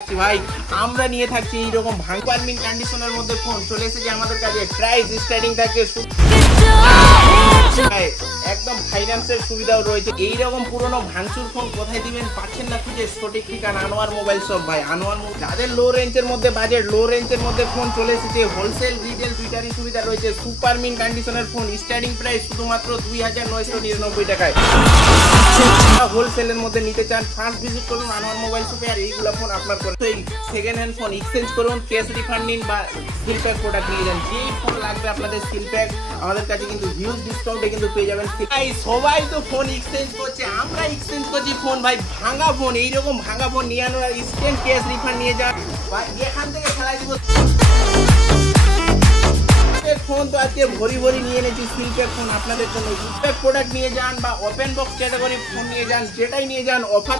ভাই আমরা নিয়ে থাকছি এইরকম ভাঙার মিন কন্ডিশনের মধ্যে ফোন চলে এসেছে আমাদের কাছে। প্রাইস স্টার্টিং থাকে একদম ফাইন্যান্সের সুবিধাও রয়েছে। এইরকম পুরনো ভাঙচুর ফোন কোথায় দিবেন পাচ্ছেন না খুঁজে, সঠিক ঠিকানা আনোয়ার মোবাইল শপ। ভাই আনোয়ার যাদের লো রেঞ্জের মধ্যে বাজেট, লো রেঞ্জের মধ্যে ফোন চলে এসেছে। হোলসেল রিটেল দুইটারই সুবিধা রয়েছে। সুপার মিন কন্ডিশনের ফোন স্টার্টিং প্রাইস শুধুমাত্র 2999 টাকায়। হোলসেলের মধ্যে নিতে চান ফার্স্ট ভিজিট করুন আনোয়ার মোবাইল শপে। আর এইগুলো ফোন আপনার সেকেন্ড হ্যান্ড ফোন এক্সচেঞ্জ করুন, ক্যাশ রিফান্ড নিন বা স্কিল প্যাক প্রোডাক্ট নিয়ে যান। যেই ফোন লাগবে আপনাদের স্কিল প্যাক আমাদের কাছে কিন্তু হিউজ ডিসকাউন্টে কিন্তু পেয়ে যাবেন। সবাই তো ফোন এক্সচেঞ্জ করছে, আমরা এক্সচেঞ্জ করছি ফোন। ভাই ভাঙা ফোন, এইরকম ভাঙা ফোন নিয়ে আনো আর ইনস্ট্যান্ট ক্যাশ রিফান্ড নিয়ে যান। ভাই এখান থেকে খেলাই দিব ফোন। তো আজকে ভরি ভরি নিয়ে এনেছি স্কিল প্যাক ফোন আপনাদের জন্য। স্কিল প্রোডাক্ট নিয়ে যান বা ওপেন বক্স ক্যাটাগরি ফোন নিয়ে যান, যেটাই নিয়ে যান অফার।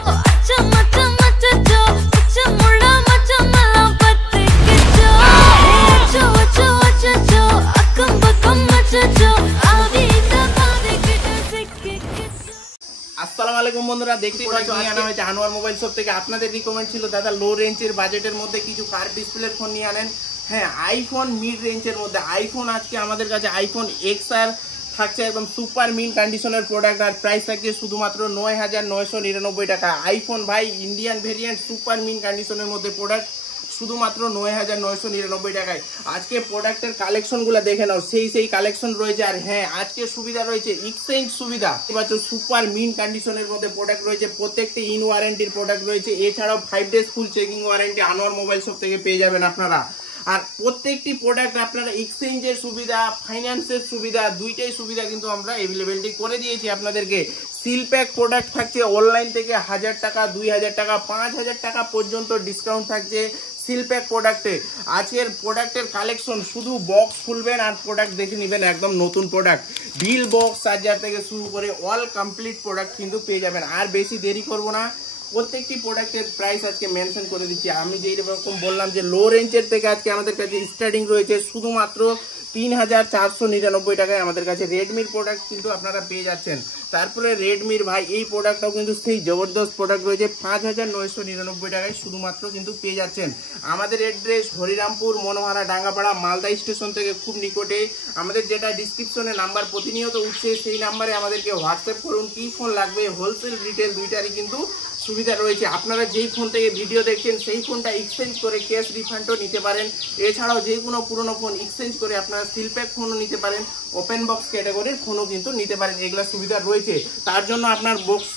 আসসালামু আলাইকুম বন্ধুরা, দেখতে পাচ্ছেন নিয়ে আনা হয়েছে আনোয়ার মোবাইল শপ থেকে। আপনাদের রিকমেন্ড ছিল দাদা লো রেঞ্জের বাজেটের মধ্যে কিছু কার্ভ ডিসপ্লের ফোন নিয়ে আনেন। হ্যাঁ, আইফোন মিড রেঞ্জের মধ্যে আইফোন আজকে আমাদের কাছে আইফোন এক্সআর থাকছে একদম সুপার মিন কন্ডিশনের প্রোডাক্ট। আর প্রাইস থাকছে শুধুমাত্র 9999 টাকা। আইফোন ভাই ইন্ডিয়ান ভেরিয়েন্ট সুপার মিন কন্ডিশনের মধ্যে প্রোডাক্ট শুধুমাত্র 9999 টাকায়। আজকে প্রোডাক্টের কালেকশনগুলো দেখে নাও, সেই কালেকশন রয়েছে। আর হ্যাঁ, আজকে সুবিধা রয়েছে এক্সচেঞ্জ সুবিধা। সুপার মিন কন্ডিশনের মধ্যে প্রোডাক্ট রয়েছে, প্রত্যেকটি ইন ওয়ারেন্টির প্রোডাক্ট রয়েছে। এছাড়াও 5 days full checking warranty Anwar mobile shop থেকে পেয়ে যাবেন আপনারা। আর প্রত্যেকটি প্রোডাক্ট আপনারা এক্সচেঞ্জের সুবিধা, ফাইন্যান্সের সুবিধা, দুইটাই সুবিধা কিন্তু আমরা অ্যাভেলেবিলিটি করে দিয়েছি আপনাদেরকে। সিল প্যাক প্রোডাক্ট থাকছে অনলাইন থেকে 1000 টাকা, 2000 টাকা, 5000 টাকা পর্যন্ত ডিসকাউন্ট থাকছে সিল প্যাক প্রোডাক্টে। আজকের প্রোডাক্টের কালেকশন শুধু বক্স খুলবেন আর প্রোডাক্ট দেখে নেবেন, একদম নতুন প্রোডাক্ট। বিল বক্স চার্জার থেকে শুরু করে অল কমপ্লিট প্রোডাক্ট কিন্তু পেয়ে যাবেন। আর বেশি দেরি করব না, প্রত্যেকটি প্রোডাক্টের প্রাইস আজকে মেনশন করে দিচ্ছি। আমি যেই রকম বললাম যে লো রেঞ্জের থেকে আজকে আমাদের কাছে স্টার্টিং রয়েছে শুধুমাত্র 3499 টাকায় আমাদের কাছে রেডমির প্রোডাক্ট কিন্তু আপনারা পেয়ে যাচ্ছেন। তারপরে রেডমির ভাই এই প্রোডাক্টটাও কিন্তু সেই জবরদস্ত প্রোডাক্ট রয়েছে 5999 টাকায় শুধুমাত্র কিন্তু পেয়ে যাচ্ছেন। আমাদের অ্যাড্রেস হরিরামপুর মনোহারা ডাঙ্গাপাড়া মালদা স্টেশন থেকে খুব নিকটে। আমাদের যেটা ডিসক্রিপশনে নাম্বার প্রতিনিয়ত উঠছে সেই নাম্বারে আমাদেরকে হোয়াটসঅ্যাপ করুন। কি ফোন লাগবে হোলসেল রিটেল দুইটারই কিন্তু সুবিধা রয়েছে। আপনারা যেই ফোন থেকে ভিডিও দেখছেন সেই ফোনটা এক্সচেঞ্জ করে ক্যাশ রিফান্ডও নিতে পারেন। এছাড়াও যে কোনো পুরনো ফোন এক্সচেঞ্জ করে আপনারা সিল প্যাক ফোনও নিতে পারেন, ওপেন বক্স ক্যাটাগরির ফোনও কিন্তু নিতে পারেন। এগুলো সুবিধা রয়েছে। তার জন্য আপনার বক্স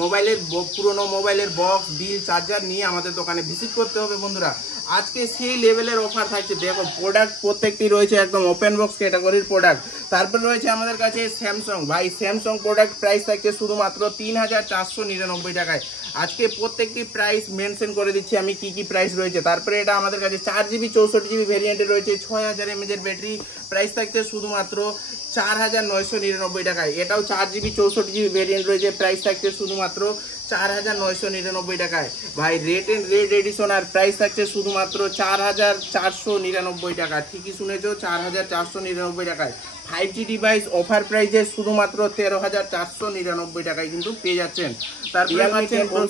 মোবাইলের পুরনো মোবাইলের বক্স, বিল, চার্জার নিয়ে আমাদের দোকানে ভিজিট করতে হবে বন্ধুরা। আজকে সেই লেভেলের অফার থাকছে। দেখো প্রোডাক্ট প্রত্যেকটি রয়েছে একদম ওপেন বক্স ক্যাটাগরির প্রোডাক্ট। তারপর রয়েছে আমাদের কাছে স্যামসাং। ভাই স্যামসাং প্রোডাক্ট প্রাইস থাকছে শুধুমাত্র 3499 টাকায়। আজকে প্রত্যেকটি প্রাইস মেনশন করে দিচ্ছি আমি কি প্রাইস রয়েছে। তারপরে এটা আমাদের কাছে 4GB 64GB ভেরিয়েন্টে রয়েছে, 6000 mAh ব্যাটারি। প্রাইস থাকছে শুধুমাত্র 4999 টাকায়। এটাও 4GB 64GB ভেরিয়েন্ট রয়েছে, প্রাইস থাকছে শুধুমাত্র 4999 টাকায়। ভাই রেড এডিশন আর প্রাইস থাকছে শুধুমাত্র 4499 টাকা। ঠিকই শুনেছো, 4499 টাকায়। 5G ডিভাইস অফার প্রাইসে শুধুমাত্র 13499 টাকায় কিন্তু পেয়ে যাচ্ছেন। তারপরে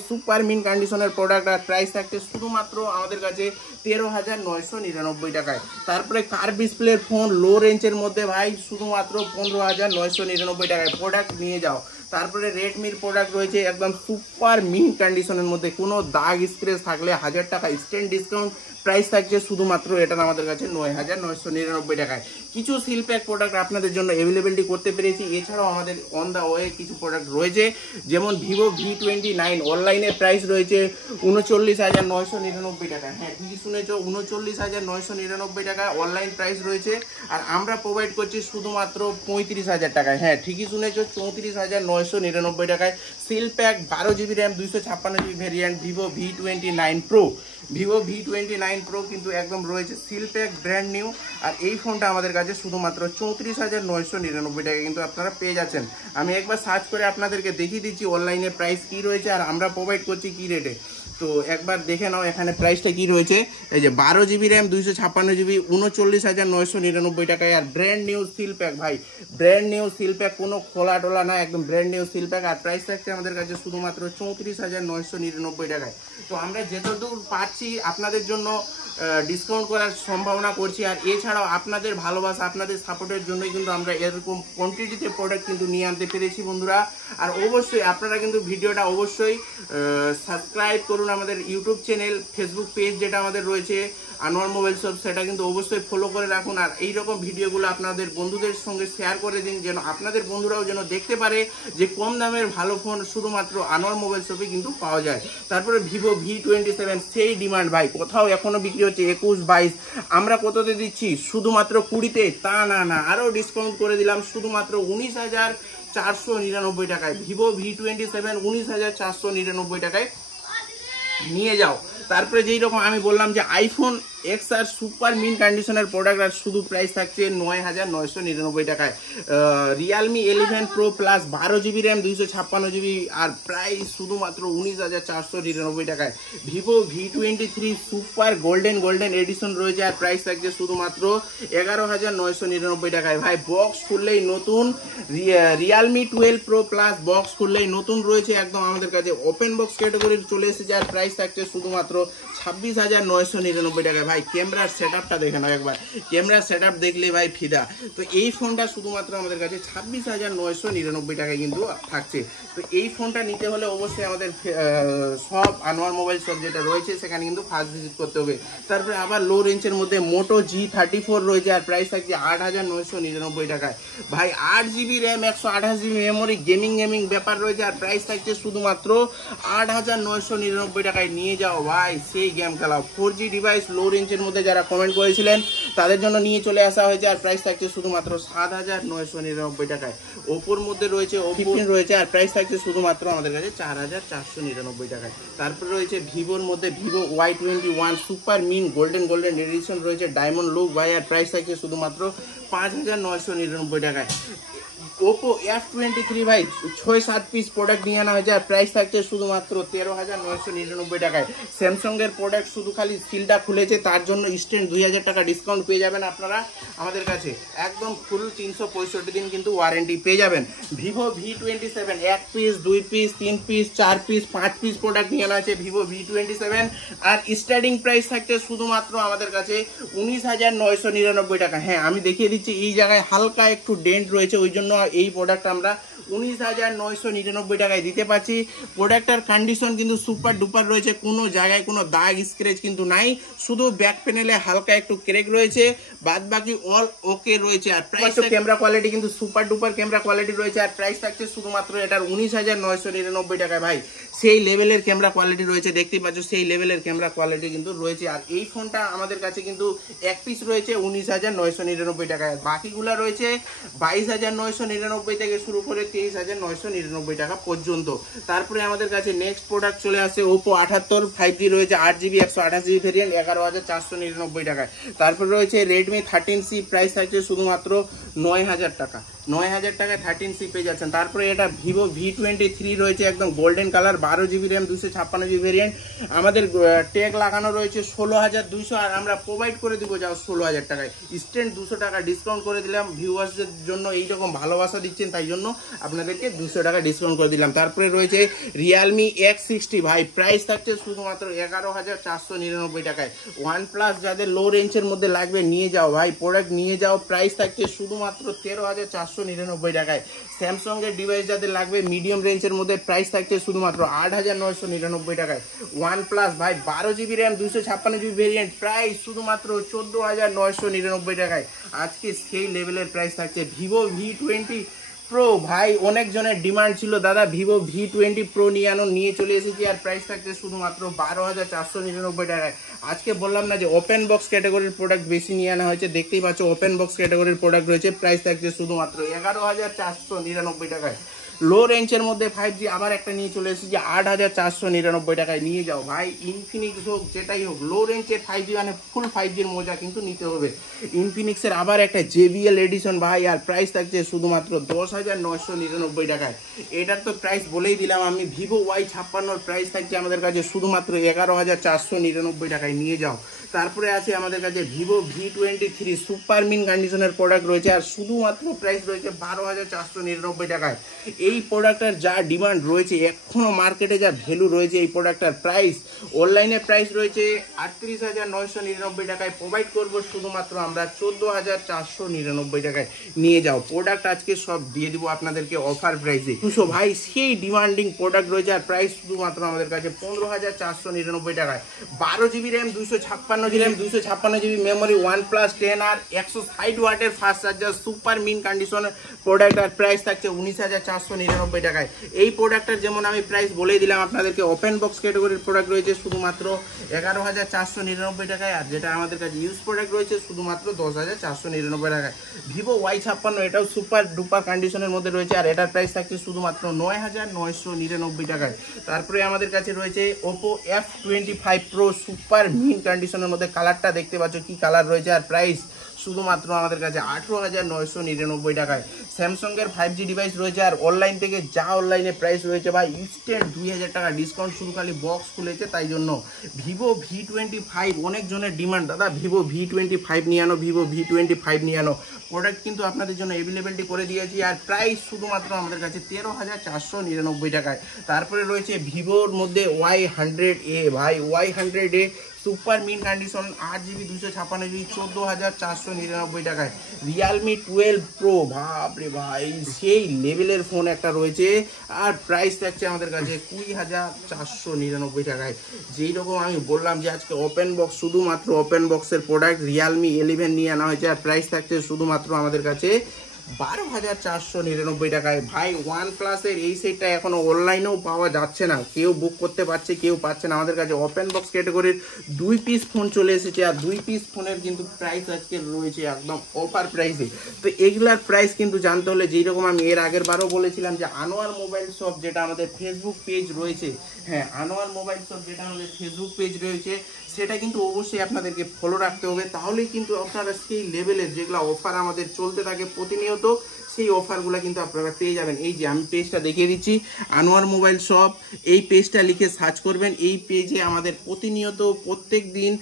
সুপার মিন কন্ডিশনের প্রোডাক্ট আর প্রাইস থাকছে শুধুমাত্র আমাদের কাছে 13999 টাকায়। তারপরে কার্ভ ডিসপ্লের ফোন লো রেঞ্জের মধ্যে ভাই শুধুমাত্র 15999 টাকায় প্রোডাক্ট নিয়ে যাও। তারপরে রেডমির প্রোডাক্ট রয়েছে একদম সুপার মিন কন্ডিশনের মধ্যে, কোনো দাগ স্ক্র্যাচ থাকলে 1000 টাকা ইনস্ট্যান্ট ডিসকাউন্ট। প্রাইস থাকছে শুধুমাত্র এটা আমাদের কাছে 9999 টাকায়। কিছু সিল প্যাক প্রোডাক্ট আপনাদের জন্য অ্যাভেলেবিলিটি করতে পেরেছি। এছাড়াও আমাদের অন দ্য ওয়ে কিছু প্রোডাক্ট রয়েছে, যেমন ভিভো V29 অনলাইনে প্রাইস রয়েছে 39,999 টাকা। হ্যাঁ ঠিকই শুনেছ, 39,999 টাকা অনলাইন প্রাইস রয়েছে। আর আমরা প্রোভাইড করছি শুধুমাত্র 35,000 টাকায়। হ্যাঁ ঠিকই শুনেছ, 34,999 টাকায় seal pack 12GB RAM 256GB variant Vivo V29 pro. Vivo V29 pro কিন্তু একদম রয়েছে সিল প্যাক ব্র্যান্ড নিউ। আর এই ফোনটা আমাদের কাছে শুধুমাত্র 34,999 টাকা কিন্তু আপনারা পেয়ে যাচ্ছেন। আমি একবার সার্চ করে আপনাদেরকে দেখিয়ে দিচ্ছি অনলাইনে প্রাইস কি রয়েছে আর আমরা প্রোভাইড করছি কি রেটে। তো একবার দেখে নাও এখানে প্রাইসটা কি রয়েছে। এই যে 12 জিবি র্যাম 256 জিবি 39,999 টাকায়। আর ব্র্যান্ড নিউ সিল প্যাক ভাই, ব্র্যান্ড নিউ সিল প্যাক, কোনো খোলা টোলা না, একদম ব্র্যান্ড নিউ সিল প্যাক। আর প্রাইস থাকছে আমাদের কাছে শুধুমাত্র 34,999 টাকায়। তো আমরা যতদূর পাচ্ছি আপনাদের জন্য ডিসকাউন্ট করার সম্ভাবনা করছি। আর এছাড়াও আপনাদের ভালোবাসা, আপনাদের সাপোর্টের জন্যই কিন্তু আমরা এরকম কোয়ান্টিটিতে প্রোডাক্ট কিন্তু নিয়ে আনতে পেরেছি বন্ধুরা। আর অবশ্যই আপনারা কিন্তু ভিডিওটা অবশ্যই সাবস্ক্রাইব করুন আমাদের ইউটিউব চ্যানেল, ফেসবুক পেজ যেটা আমাদের রয়েছে আনোয়ার মোবাইল শপ, সেটা কিন্তু অবশ্যই ফলো করে রাখুন। আর এইরকম ভিডিওগুলো আপনাদের বন্ধুদের সঙ্গে শেয়ার করে দিন, যেন আপনাদের বন্ধুরাও যেন দেখতে পারে যে কম দামের ভালো ফোন শুধুমাত্র আনোয়ার মোবাইল শপে কিন্তু পাওয়া যায়। তারপরে ভিভো V27 সেই ডিমান্ড ভাই, কোথাও এখনো বিক্রি হচ্ছে 21, 22, আমরা কততে দিচ্ছি? শুধুমাত্র 20-তে। তা না, আরও ডিসকাউন্ট করে দিলাম শুধুমাত্র 19,499 টাকায়। ভিভো V27 19,499 টাকায় নিয়ে যাও। তারপরে যেই রকম আমি বললাম যে আইফোন XR সুপার মিন কন্ডিশনের প্রোডাক্ট, আর শুধু প্রাইস থাকছে 9,999 টাকায়। Realme 11 pro plus 12 GB RAM 256 GB, আর প্রাইস শুধুমাত্র 19,499 টাকায়। Vivo V23 super golden addition রয়েছে, আর প্রাইস থাকছে শুধুমাত্র 11,999 টাকায়। ভাই বক্স খুললেই নতুন রিয়েলমি 12 প্রো প্লাস, বক্স খুললেই নতুন রয়েছে একদম আমাদের কাছে। ওপেন বক্স ক্যাটাগরির চলে এসেছে, আর প্রাইস থাকছে শুধুমাত্র 26,999 টাকায়। ভাই ক্যামেরার সেটআপটা দেখে নাও একবার, ক্যামেরার সেটআপ দেখলে ভাই ফিদা। তো এই ফোনটা শুধুমাত্র আমাদের কাছে 26,999 টাকায় কিন্তু থাকছে। তো এই ফোনটা নিতে হলে অবশ্যই আমাদের সব আনোয়ার মোবাইল শপ যেটা রয়েছে সেখানে কিন্তু ফার্স্ট ভিজিট করতে হবে। তারপরে আবার লো রেঞ্জের মধ্যে মোটো G34 রয়েছে, আর প্রাইস থাকছে 8,999 টাকায়। ভাই 8 GB RAM 128 GB memory gaming ব্যাপার রয়েছে, আর প্রাইস থাকছে শুধুমাত্র 8,999 টাকায়। নিয়ে যাও ভাই, সেই গেম খেলাও। 4G ডিভাইস লো রেঞ্জের মধ্যে যারা কমেন্ট করেছিলেন তাদের জন্য নিয়ে চলে আসা হয়েছে, আর প্রাইস থাকছে শুধুমাত্র 7,999 টাকায়। ওপোর মধ্যে রয়েছে Oppo রয়েছে, আর প্রাইস থাকছে শুধুমাত্র আমাদের কাছে 4,499 টাকায়। তারপরে রয়েছে ভিভোর মধ্যে Vivo Y21 super mint golden addition রয়েছে, ডায়মন্ড লুক ভাই, আর প্রাইস থাকছে শুধুমাত্র 5,999 টাকায়। ওপো F23 ভাই 6-7 পিস প্রোডাক্ট নিয়ে আনা হয়েছে, আর প্রাইস থাকছে শুধুমাত্র 13,999 টাকায়। স্যামসাং এর প্রোডাক্ট শুধু খালি সিলটা খুলেছে, তার জন্য ইনস্ট্যান্ট 2,000 টাকা ডিসকাউন্ট পেয়ে যাবেন আপনারা আমাদের কাছে। একদম ফুল 365 দিন কিন্তু ওয়ারেন্টি পেয়ে যাবেন। Vivo V27 1 piece 2 piece 3 piece 4 piece 5 piece product নিয়ে আনা আছে Vivo V27, are starting price থাকছে শুধুমাত্র আমাদের কাছে 19,999 টাকা। হ্যাঁ আমি দেখিয়ে দিচ্ছি, এই জায়গায় হালকা একটু ডেন্ট রয়েছে, ওই জন্য এই প্রোডাক্ট আমরা 19,999 টাকায় দিতে পারছি। প্রোডাক্টের কন্ডিশন কিন্তু সুপার ডুপার রয়েছে, কোনো জায়গায় কোনো দাগ স্ক্র্যাচ কিন্তু নাই, শুধু ব্যাক প্যানেলে হালকা একটু ক্র্যাক রয়েছে, বাদ বাকি অল ওকে রয়েছে। আর প্রাইস ক্যামেরা কোয়ালিটি কিন্তু সুপার ডুপার ক্যামেরা কোয়ালিটি রয়েছে, আর প্রাইস থাকছে শুধুমাত্র এটার 19,999 টাকায়। ভাই সেই লেভেলের ক্যামেরা কোয়ালিটি রয়েছে, দেখতেই পাচ্ছ সেই লেভেলের ক্যামেরা কোয়ালিটি কিন্তু রয়েছে। আর এই ফোনটা আমাদের কাছে কিন্তু এক পিস রয়েছে 19,999 টাকায়, বাকিগুলা রয়েছে 22,999 থেকে শুরু করে 23,999 টাকা পর্যন্ত। তারপরে আমাদের কাছে নেক্সট প্রোডাক্ট চলে আসে Oppo 78 5G রয়েছে, 8GB 128GB ভেরিয়েন্ট 11,499 টাকায়। তারপরে রয়েছে Redmi 13C, প্রাইস থাকছে শুধুমাত্র 9,000 টাকা। 9,000 টাকায় 13C পেয়ে যাচ্ছেন। তারপরে এটা ভিভো V23 রয়েছে, একদম golden colour, 12GB RAM 256GB variant, আমাদের ট্যাগ লাগানো রয়েছে 16,200, আর আমরা প্রোভাইড করে দিব যাও 16,000 টাকায়। ইনস্ট্যান্ট 200 টাকা ডিসকাউন্ট করে দিলাম, ভিউয়ার্সদের জন্য এইরকম ভালোবাসা দিচ্ছেন তাই জন্য আপনাদেরকে 200 টাকা ডিসকাউন্ট করে দিলাম। তারপরে রয়েছে Realme X60 ভাই, প্রাইস থাকছে শুধুমাত্র 11,499 টাকায়। OnePlus যাদের লো রেঞ্জের মধ্যে লাগবে নিয়ে যাও ভাই, প্রোডাক্ট নিয়ে যাও, প্রাইস থাকছে শুধুমাত্র 13,499 টাকায়। স্যামসাং এর ডিভাইস যাদের লাগবে মিডিয়াম রেঞ্জের মধ্যে, প্রাইস থাকছে শুধুমাত্র 8,999 টাকায়। OnePlus ভাই 12GB RAM 256GB variant, price শুধুমাত্র 14,999 টাকায়। আজকে সেই লেভেলের প্রাইস থাকছে। ভিভো V20 প্রো ভাই অনেক জনের ডিমান্ড ছিল, দাদা ভিভো V20 প্রো নিয়ে চলে এসেছি, আর প্রাইস থাকছে শুধুমাত্র 12,499 টাকায়। আজকে বললাম না যে ওপেন বক্স ক্যাটাগরির প্রোডাক্ট বেশি নিয়ে আনা হয়েছে, দেখতেই পাচ্ছ ওপেন বক্স ক্যাটাগরির প্রোডাক্ট রয়েছে, প্রাইস থাকছে শুধুমাত্র 11,499 টাকায়। লো রেঞ্জের মধ্যে 5G আবার একটা নিয়ে চলে এসেছি 8,499 টাকায়। নিয়ে যাও ভাই, ইনফিনিক্স হোক যেটাই হোক, লো রেঞ্জের 5G মানে ফুল 5Gর মজা কিন্তু নিতে হবে। ইনফিনিক্সের আবার একটা JBL এডিশন ভাই, আর প্রাইস থাকছে শুধুমাত্র 10,999 টাকায়। এটার তো প্রাইস বলেই দিলাম আমি। ভিভো Y56 প্রাইস থাকছে আমাদের কাছে শুধুমাত্র 11,499 টাকায়। নিয়ে যাও। তারপরে আছে আমাদের কাছে ভিভো V23 সুপার মিন কন্ডিশনের প্রোডাক্ট রয়েছে, আর শুধুমাত্র প্রাইস রয়েছে 12,499 টাকায়। এই প্রোডাক্টের যা ডিমান্ড রয়েছে, এখনো মার্কেটে যা ভ্যালু রয়েছে এই প্রোডাক্টটার প্রাইস, অনলাইনে প্রাইস রয়েছে 38,999 টাকায়। প্রোভাইড করবো শুধুমাত্র আমরা 14,499 টাকায়। নিয়ে যাও। প্রোডাক্ট আজকে সব দিয়ে দিব আপনাদেরকে অফার প্রাইসে। 200 ভাই সেই ডিমান্ডিং প্রোডাক্ট রয়েছে, আর প্রাইস শুধুমাত্র আমাদের কাছে 15,499 টাকায়। 12GB RAM, 256GB memory, OnePlus 10 আর 160 ওয়াটের ফাস্ট চার্জার সুপার মিন কন্ডিশনের প্রোডাক্ট, আর প্রাইস থাকছে 19,499 টাকায়। এই প্রোডাক্টের যেমন আমি প্রাইস বলেই দিলাম আপনাদেরকে, ওপেন বক্স ক্যাটাগরির প্রোডাক্ট রয়েছে শুধুমাত্র 11,499 টাকায়, আর যেটা আমাদের কাছে ইউজ প্রোডাক্ট রয়েছে শুধুমাত্র 10,499 টাকায়। ভিভো Y56 এটাও সুপার ডুপার কন্ডিশনের মধ্যে রয়েছে, আর এটার প্রাইস থাকছে শুধুমাত্র 9,999 টাকায়। তারপরে আমাদের কাছে রয়েছে Oppo F25 Pro super mint কন্ডিশনের মধ্যে, কালারটা দেখতে পাচ্ছ কি কালার রয়েছে, আর প্রাইস শুধুমাত্র আমাদের কাছে 18,999 টাকায়। স্যামসাংয়ের 5G ডিভাইস রয়েছে, আর অনলাইন থেকে যা অনলাইনে প্রাইস রয়েছে ভাই, ইনস্ট্যান্ট 2,000 টাকা ডিসকাউন্ট, শুধু খালি বক্স খুলেছে তাই জন্য। ভিভো V25 অনেকজনের ডিমান্ড, দাদা ভিভো V25 নিয়ে আনো, ভিভো V25 নিয়ে আনো। প্রোডাক্ট কিন্তু আপনাদের জন্য অ্যাভেলেবিলিটি করে দিয়েছি, আর প্রাইস শুধুমাত্র আমাদের কাছে 13,499 টাকায়। তারপরে রয়েছে ভিভোর মধ্যে Y100A ভাই, Y100A super mint condition 8GB 256GB 14,499 টাকায়। রিয়ালমি 12 Pro বাপরে ভাই সেই লেভেলের ফোন একটা রয়েছে, আর প্রাইস থাকছে আমাদের কাছে 20,499 টাকায়। যেই রকম আমি বললাম যে আজকে ওপেন বক্স, শুধুমাত্র ওপেন বক্সের প্রোডাক্ট রিয়ালমি 11 নিয়ে আনা হয়েছে, আর প্রাইস থাকছে শুধুমাত্র আমাদের কাছে 12,499 টাকায়। ভাই OnePlus-এর এই সেটটা এখনো অনলাইনেও পাওয়া যাচ্ছে না, কেউ বুক করতে পারছে কেউ পাচ্ছে না। আমাদের কাছে ওপেন বক্স ক্যাটাগরির 2 পিস ফোন চলে এসেছে, আর 2 পিস ফোনের কিন্তু প্রাইস আজকে রয়েছে একদম অফার প্রাইসে। তো এগুলার প্রাইস কিন্তু জানতে হলে, যেই রকম আমি এর আগের বারও বলেছিলাম যে আনোয়ার মোবাইল শপ যেটা আমাদের ফেসবুক পেজ রয়েছে, হ্যাঁ আনোয়ার মোবাইল শপ যেটা আমাদের ফেসবুক পেজ রয়েছে, সেটা কিন্তু অবশ্যই আপনাদেরকে ফলো রাখতে হবে, তাহলেই কিন্তু আপনারা সেই লেভেলের যেগুলো অফার আমাদের চলতে থাকে প্রতিনিয়ত, সেই অফারগুলো কিন্তু আপনারা পেয়ে যাবেন। এই যে আমি পেজটা দেখিয়ে দিচ্ছি, আনোয়ার মোবাইল শপ, এই পেজটা লিখে সার্চ করবেন। এই পেজে আমাদের প্রতিনিয়ত প্রত্যেক দিন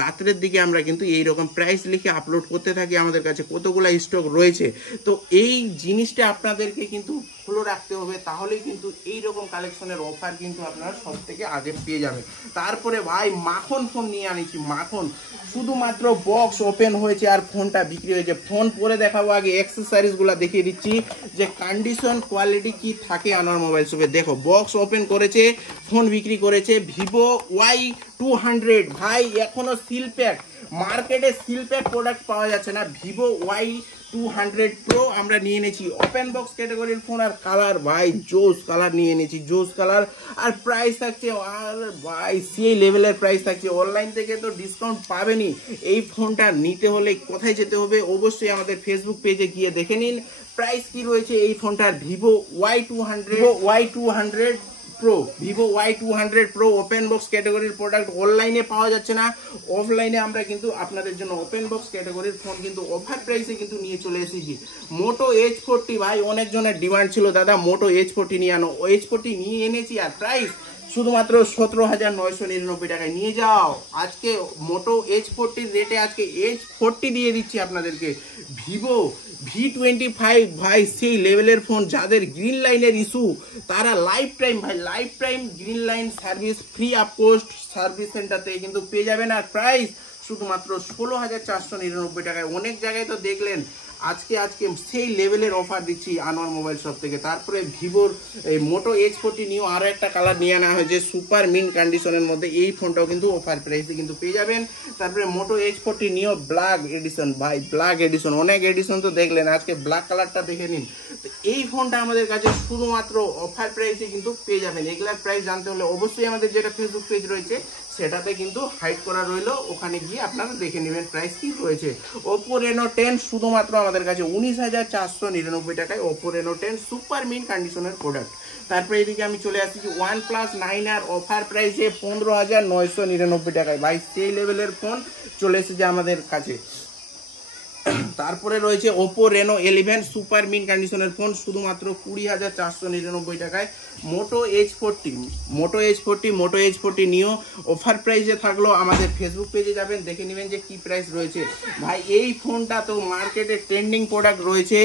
রাত্রের দিকে আমরা কিন্তু এই রকম প্রাইস লিখে আপলোড করতে থাকি, আমাদের কাছে কতগুলো স্টক রয়েছে। তো এই জিনিসটা আপনাদেরকে কিন্তু ফলো রাখতে হবে, তাহলেই কিন্তু এই রকম কালেকশনের অফার কিন্তু আপনারা সব থেকে আগে পেয়ে যাবেন। তারপরে ভাই মাখন ফোন নিয়ে আনিছি, মাখন শুধুমাত্র বক্স ওপেন হয়েছে আর ফোনটা বিক্রি হয়েছে। ফোন পরে দেখাবো, আগে অ্যাক্সেসরিজগুলো দেখিয়ে দিচ্ছি যে কন্ডিশন কোয়ালিটি কি থাকে আনোয়ার মোবাইল শপে। দেখো বক্স ওপেন করেছে, ফোন বিক্রি করেছে ভিভো Y200 ভাই, এখনো সিল প্যাক, মার্কেটে সিল প্যাক প্রোডাক্ট পাওয়া যাচ্ছে না। ভিভো Y200 Pro আমরা নিয়ে এনেছি ওপেন বক্স ক্যাটাগরির ফোন, আর কালার ভাই জোস কালার নিয়ে এনেছি, জোস কালার, আর প্রাইস থাকছে আর ভাই সেই লেভেলের প্রাইস থাকছে। অনলাইন থেকে তো ডিসকাউন্ট পাবেনই। এই ফোনটা নিতে হলে কোথায় যেতে হবে, অবশ্যই আমাদের ফেসবুক পেজে গিয়ে দেখে নিন প্রাইস কি রয়েছে এই ফোনটার। Vivo Y200 Pro, Vivo Y200 Pro open box ক্যাটাগরির প্রোডাক্ট অনলাইনে পাওয়া যাচ্ছে না, অফলাইনে আমরা কিন্তু আপনাদের জন্য ওপেন বক্স ক্যাটাগরির ফোন কিন্তু অফার প্রাইসে কিন্তু নিয়ে চলে এসেছি। মোটো H40 ভাই, অনেকজনের ডিমান্ড ছিল দাদা মোটো H40 নিয়ে আনো, H40 নিয়ে এনেছি, আর প্রাইস শুধুমাত্র 17,999 টাকায়। নিয়ে যাও। আজকে মোটো H40 রেটে আজকে H40 দিয়ে দিচ্ছি আপনাদেরকে। ভিভো V25 ভাই সেই লেভেলের ফোন, যাদের গ্রিন লাইনের ইস্যু তারা লাইফ টাইম ভাই, life time green line service free of cost service centre থেকে কিন্তু পেয়ে যাবেন, আর প্রাইস শুধুমাত্র 16,499 টাকায়। অনেক জায়গায় তো দেখলেন, আজকে সেই লেভেলের অফার দিচ্ছি আনোয়ার মোবাইল শপ থেকে। তারপরে ভিভোর এই মোটো H40 নিউ আরও একটা কালার নিয়ে আনা হয়েছে সুপার মিন কন্ডিশনের মধ্যে, এই ফোনটাও কিন্তু অফার প্রাইসে কিন্তু পেয়ে যাবেন। তারপরে মোটো H40 নিউ ব্ল্যাক এডিশন ভাই, ব্ল্যাক এডিশন, অনেক এডিশন তো দেখলেন, আজকে ব্ল্যাক কালারটা দেখে নিন। তো এই ফোনটা আমাদের কাছে শুধুমাত্র অফার প্রাইসে কিন্তু পেয়ে যাবেন। এগুলার প্রাইস জানতে হলে অবশ্যই আমাদের যেটা ফেসবুক পেজ রয়েছে সেটাতে কিন্তু হাইড করা রইলো, ওখানে গিয়ে আপনারা দেখে নেবেন প্রাইস কি রয়েছে। ওপো Reno 10 শুধুমাত্র আমাদের কাছে 19,499 টাকায় ওপো রেনো 10 সুপার মিন কন্ডিশনের প্রোডাক্ট। তারপরে এদিকে আমি চলে আসছি OnePlus 9R অফার প্রাইসে 15,999 টাকায়। ভাই সেই লেভেলের ফোন চলে এসেছে আমাদের কাছে। তারপরে রয়েছে ওপো রেনো 11 সুপার মিন কন্ডিশনের ফোন শুধুমাত্র 20,499 টাকায়। মোটো এইচ 40 নিও অফার প্রাইসে থাকলো। আমাদের ফেসবুক পেজে যাবেন, দেখে নেবেন যে কি প্রাইস রয়েছে। ভাই এই ফোনটা তো মার্কেটে ট্রেন্ডিং প্রোডাক্ট রয়েছে।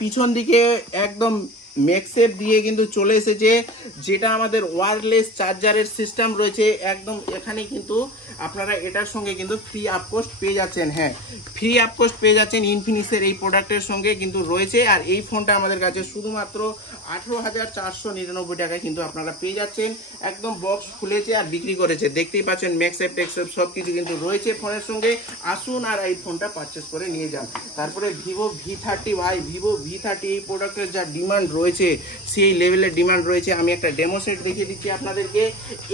পিছন দিকে একদম ম্যাক্সেপ দিয়ে কিন্তু চলে এসেছে, যেটা আমাদের ওয়্যারলেস চার্জারের সিস্টেম রয়েছে একদম। এখানে কিন্তু আপনারা এটার সঙ্গে কিন্তু ফ্রি আপকোস্ট পেয়ে যাচ্ছেন। হ্যাঁ, ফ্রি আপকোস্ট পেয়ে যাচ্ছেন ইনফিনিক্সের এই প্রোডাক্টের সঙ্গে কিন্তু রয়েছে। আর এই ফোনটা আমাদের কাছে শুধুমাত্র 18,499 টাকায় কিন্তু আপনারা পেয়ে যাচ্ছেন। একদম বক্স খুলেছে আর বিক্রি করেছে, দেখতেই পাচ্ছেন ম্যাক্সেপ টেক্সেপ সব কিছু কিন্তু রয়েছে ফোনের সঙ্গে। আসুন আর এই ফোনটা পারচেস করে নিয়ে যান। তারপরে ভিভো V30, ভাই ভিভো V30 এই প্রোডাক্টের যা ডিমান্ড রয়েছে সেই লেভেলের ডিমান্ড রয়েছে। আমি একটা ডেমো সেট দেখিয়ে দিচ্ছি আপনাদেরকে।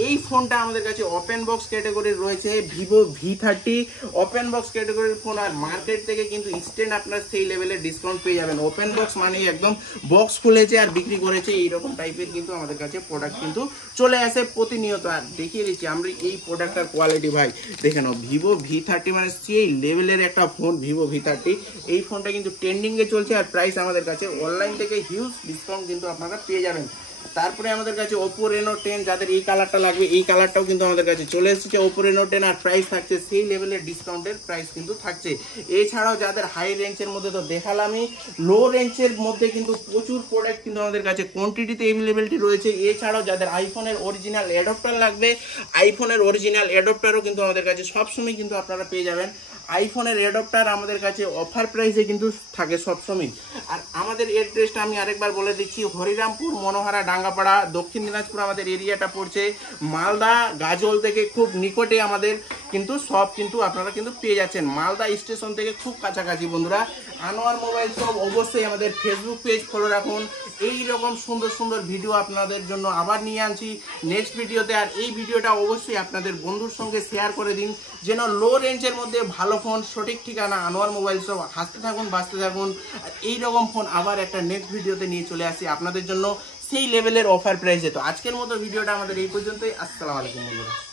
এই ফোনটা আমাদের কাছে ওপেন বক্স ক্যাটাগরির রয়েছে, ভিভো V30 ওপেন বক্স ক্যাটাগরির ফোন। আর মার্কেট থেকে কিন্তু ইনস্ট্যান্ট আপনার সেই লেভেলের ডিসকাউন্ট পেয়ে যাবেন। ওপেন বক্স মানে একদম বক্স খুলেছে আর বিক্রি করেছে, এইরকম টাইপের কিন্তু আমাদের কাছে প্রোডাক্ট কিন্তু চলে আসে প্রতিনিয়ত। আর দেখিয়ে দিচ্ছি আমরা এই প্রোডাক্টটার কোয়ালিটি। ভাই দেখে নাও, ভিভো V30 মানে সেই লেভেলের একটা ফোন ভিভো V30। এই ফোনটা কিন্তু ট্রেন্ডিংয়ে চলছে আর প্রাইস আমাদের কাছে অনলাইন থেকে হিউজ ডিসকাউন্ট কিন্তু আপনারা পেয়ে যাবেন। তারপরে আমাদের কাছে ওপো রেনো 10, যাদের এই কালারটা লাগবে এই কালারটাও কিন্তু আমাদের কাছে চলে এসেছে ওপো রেনো 10। আর প্রাইস থাকছে সেই লেভেলের ডিসকাউন্টের প্রাইস কিন্তু থাকছে। এছাড়াও যাদের হাই রেঞ্জের মধ্যে তো দেখালামই, লো রেঞ্জের মধ্যে কিন্তু প্রচুর প্রোডাক্ট কিন্তু আমাদের কাছে কোয়ান্টিটিতে অ্যাভেলেবিলিটি রয়েছে। এছাড়াও যাদের আইফোনের অরিজিনাল অ্যাডাপ্টার লাগবে, আইফোনের অরিজিনাল অ্যাডাপ্টারও কিন্তু আমাদের কাছে সবসময় কিন্তু আপনারা পেয়ে যাবেন। আইফোনের অ্যাডাপ্টার আমাদের কাছে অফার প্রাইসে কিন্তু থাকে সবসময়। আর আমাদের অ্যাড্রেসটা আমি আরেকবার বলে দিচ্ছি, হরিরামপুর, মনোহারা, ডাঙ্গাপাড়া, দক্ষিণ দিনাজপুর আমাদের এরিয়াটা পড়ছে। মালদা গাজল থেকে খুব নিকটে আমাদের কিন্তু সব কিন্তু আপনারা কিন্তু পেয়ে যাচ্ছেন, মালদা স্টেশন থেকে খুব কাছাকাছি। বন্ধুরা, আনোয়ার মোবাইল শপ অবশ্যই আমাদের ফেসবুক পেজ ফলো রাখুন। এই রকম সুন্দর সুন্দর ভিডিও আপনাদের জন্য আবার নিয়ে আনছি নেক্সট ভিডিওতে। আর এই ভিডিওটা অবশ্যই আপনাদের বন্ধুর সঙ্গে শেয়ার করে দিন, যেন লো রেঞ্জের মধ্যে ভালো ফোন, সঠিক ঠিকানা আনোয়ার মোবাইল শপ। হাসতে থাকুন, বাঁচতে থাকুন। আর এইরকম ফোন আবার একটা নেক্সট ভিডিওতে নিয়ে চলে আসি আপনাদের জন্য সেই লেভেলের অফার প্রাইসে। তো আজকের মতো ভিডিওটা আমাদের এই পর্যন্তই। আসসালামু আলাইকুম বন্ধুরা।